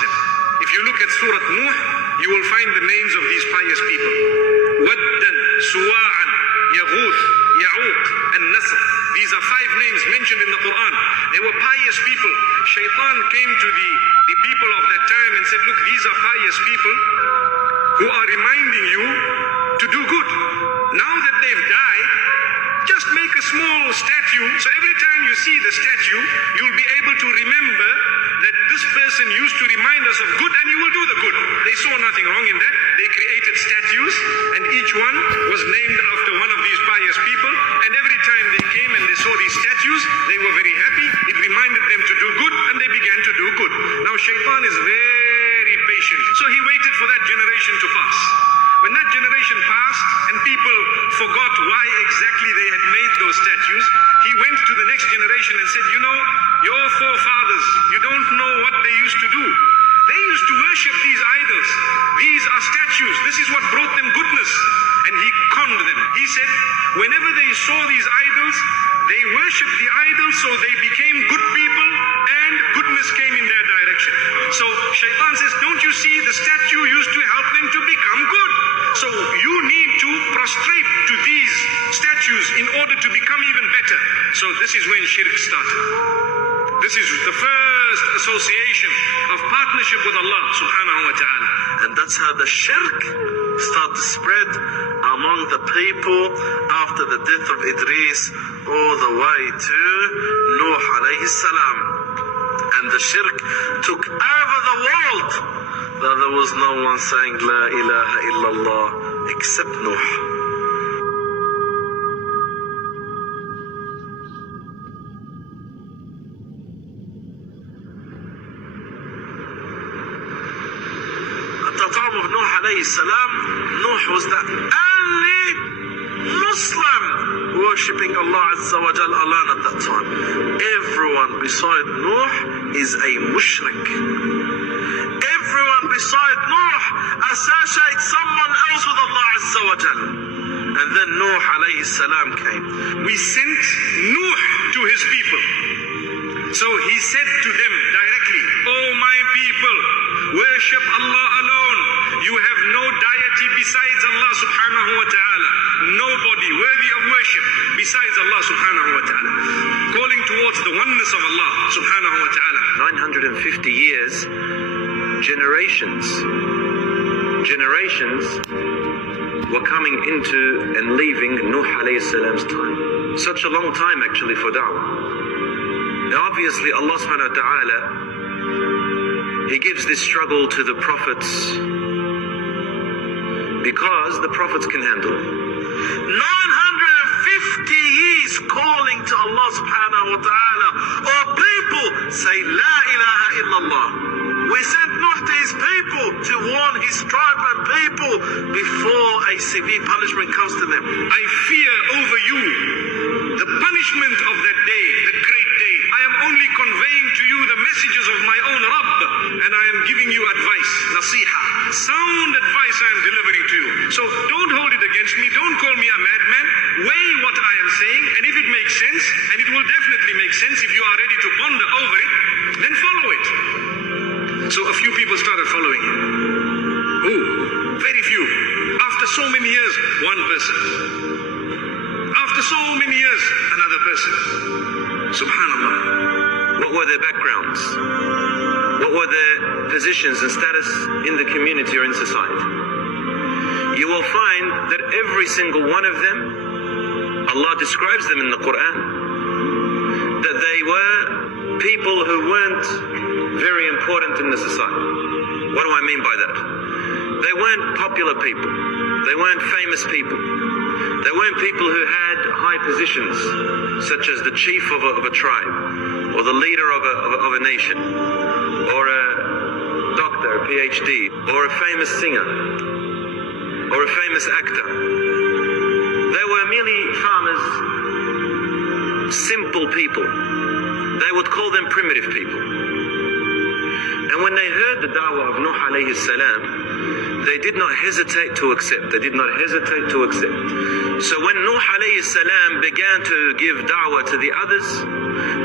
them. If you look at Surah Nuh, you will find the names of these pious people. Waddan, Suwa'an, Yaghuth, Ya'uq, and Nasr. These are 5 names mentioned in the Quran. They were pious people. Shaitan came to the people of that time and said, look, these are pious people who are reminding you to do good. Now that they've died, just make a small statue. So every time you see the statue, you'll be able to remember that this person used to remind us of good, and you will do the good. They saw nothing wrong in that. They created statues, and each one was named after one of these pious people. And every time they came and they saw these statues, they were very happy. It reminded them to do good, and they began to do good. Now Shaitan is very patient. So he waited for that generation to pass. When that generation passed and people forgot why exactly they had made those statues, he went to the next generation and said, you know, your forefathers, you don't know what they used to do. They used to worship these idols. These are statues. This is what brought them goodness. And he conned them. He said, whenever they saw these idols, they worshipped the idols, so they became good people and goodness came in their direction. So Shaitan says, don't you see, the statue used to help them to become good. So you need to prostrate to these statues in order to become even better. So this is when shirk started. This is the first association of partnership with Allah subhanahu wa ta'ala. And that's how the shirk started to spread among the people after the death of Idris all the way to Nuh alayhi salam. And the shirk took over the world, that there was no one saying La ilaha illallah except Nuh. At the time of Nuh alayhi salam, Nuh was the only Muslim worshipping Allah Azza wa Jal alone at that time. Everyone beside Nuh is a mushrik. Everyone beside Nuh associates someone else with Allah Azza wa Jal. And then Nuh alayhi salam came. We sent Nuh to his people. So he said to them directly, "O my people, worship Allah alone. You have no deity besides Allah subhanahu wa ta'ala. Nobody worthy of worship besides Allah subhanahu wa ta'ala." Calling towards the oneness of Allah subhanahu wa ta'ala. 950 years, generations were coming into and leaving Nuh alayhi salam's time. Such a long time actually for da'wah. Now obviously Allah subhanahu wa ta'ala, He gives this struggle to the prophets because the prophets can handle it. 950 years calling to Allah subhanahu wa ta'ala. Or people say La ilaha illallah. We sent Nuh to his people to warn his tribe and people before a severe punishment comes to them. I fear over you the punishment of that day, the great day. I am only conveying to you the messages of my own Rabb, and I am giving you advice, nasiha, sound advice I am delivering to you. So don't hold it against me, don't call me a madman. Weigh what I am saying, and if it makes sense, and it will definitely make sense if you are ready to ponder over it, then follow it. So a few people started following him. Who? Very few. After so many years, one person. After so many years, another person. Subhanallah. What were their backgrounds? What were their positions and status in the community or in society? You will find that every single one of them, Allah describes them in the Quran, that they were people who weren't very important in the society. What do I mean by that? They weren't popular people. They weren't famous people. They weren't people who had high positions, such as the chief of a tribe, or the leader of a nation, or a doctor, a PhD, or a famous singer, or a famous actor. They were merely farmers, simple people. They would call them primitive people. And when they heard the da'wah of Nuh alayhi salam, they did not hesitate to accept. They did not hesitate to accept. So when Nuh alayhi salam began to give da'wah to the others,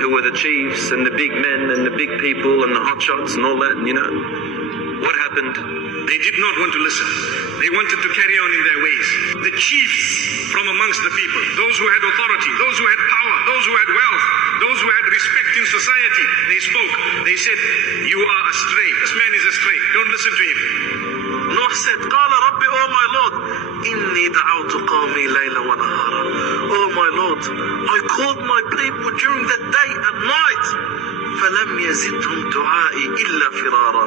who were the chiefs and the big men and the big people and the hotshots and all that, and what happened? They did not want to listen. They wanted to carry on in their ways. The chiefs from amongst the people, those who had authority, those who had power, those who had wealth, those who had respect in society, they spoke. They said, you are astray. This man is astray. Don't listen to him. Nuh said, قال ربي, oh my Lord, إني دعوت قومي ليلا ونهارا. Oh my Lord, I called my people during the day and night. فلم يزدهم دعائي إلا فرارا.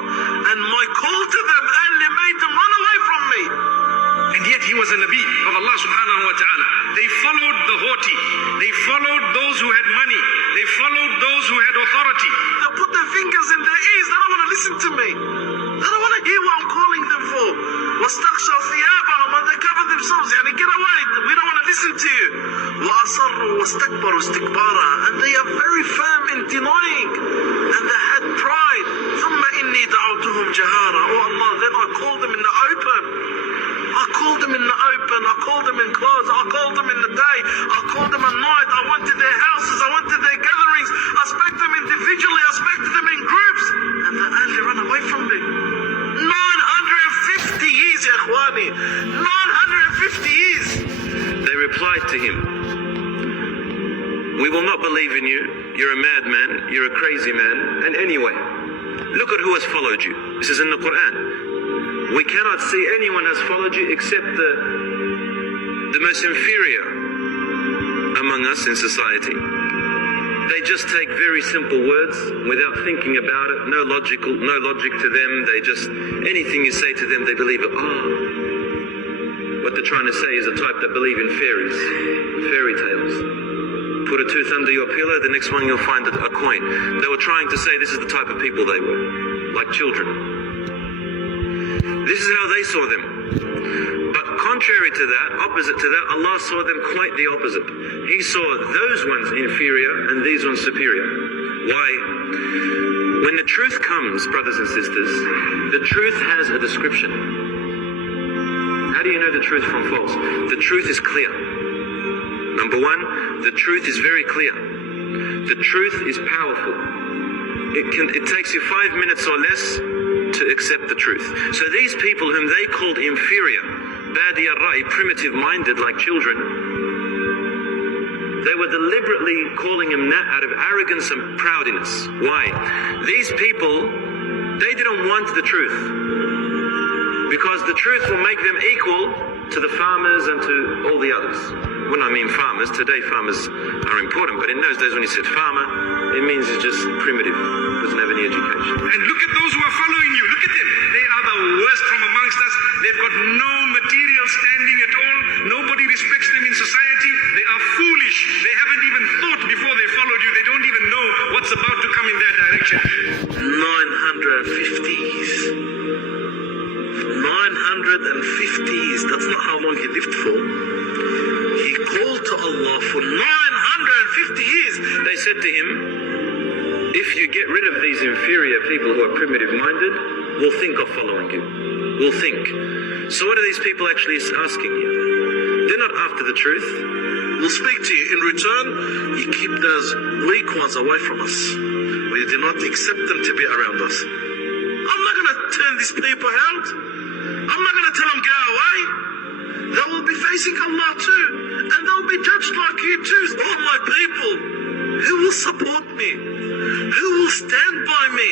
And my call to them only made them run away from me. And yet he was a Nabi of Allah subhanahu wa ta'ala. They followed the haughty. They followed those who had money. They followed those who had authority. They put their fingers in their ears. They don't want to listen to me. They don't want to hear what I'm calling them for. واستغشوا ثيابهم, and they cover themselves. Get away. We don't want to listen to you. وأصروا واستكبروا استكبارا. And they are very firm in denying. And they had pride. ثم إني دعوتهم جهارا. Oh Allah, then I called them in the open. I called them in the open, I called them in clothes, I called them in the day, I called them at night, I went to their houses, I went to their gatherings, I spoke to them individually, I spoke to them in groups, and they only ran away from me. 950 years, ya Ikhwani, 950 years. They replied to him, we will not believe in you. You're a madman, you're a crazy man, and anyway, look at who has followed you. This is in the Quran. We cannot see anyone has followed you except the most inferior among us in society. They just take very simple words without thinking about it, no logic to them. They just, anything you say to them, they believe it. What they're trying to say is a type that believe in fairies, fairy tales. Put a tooth under your pillow, the next one you'll find a coin. They were trying to say this is the type of people they were, like children. This is how they saw them. But contrary to that, opposite to that, Allah saw them quite the opposite. He saw those ones inferior and these ones superior. Why? When the truth comes, brothers and sisters, the truth has a description. How do you know the truth from false? The truth is clear. Number one, the truth is very clear. The truth is powerful. It takes you 5 minutes or less to accept the truth. So these people whom they called inferior, badi ar-ra'i, primitive-minded like children, they were deliberately calling him that out of arrogance and proudness. Why? These people, they didn't want the truth. Because the truth will make them equal to the farmers and to all the others. When I mean farmers, today farmers are important, but in those days when he said farmer, it means it's just primitive, doesn't have any education. And look at those who are following you, look at them. They are the worst from amongst us. They've got no material standing at all. Nobody respects them in society. They are foolish. They haven't even thought before they followed you. They don't even know what's about to come in their direction. 950 years. 950 years. That's not how long he lived for. He called to Allah for 950 years. They said to him, if you get rid of these inferior people who are primitive-minded, we'll think of following you. We'll think. So what are these people actually asking you? They're not after the truth. We'll speak to you. In return, you keep those weak ones away from us. We do not accept them to be around us. I'm not going to turn these people out. I'm not going to tell them go away. They will be facing Allah too. And they'll be judged like you too. All my people, who will support me? Who will stand by me?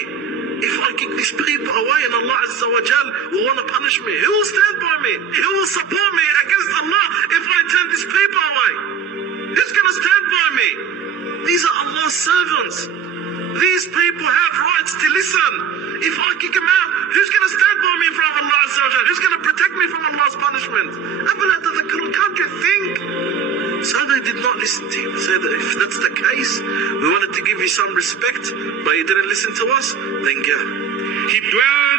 If I kick these people away and Allah Azza wa Jal will want to punish me, who will stand by me? Who will support me against Allah if I turn these people away? Who's going to stand by me? These are Allah's servants. These people have rights to listen. If I kick them out, who's going to stand by me in front of Allah Azza wa Jal? Who's going to protect me from Allah's punishment? Can't you think? So they did not listen to him. So that if that's the case, we wanted to give you some respect, but you didn't listen to us, then go. He dwelled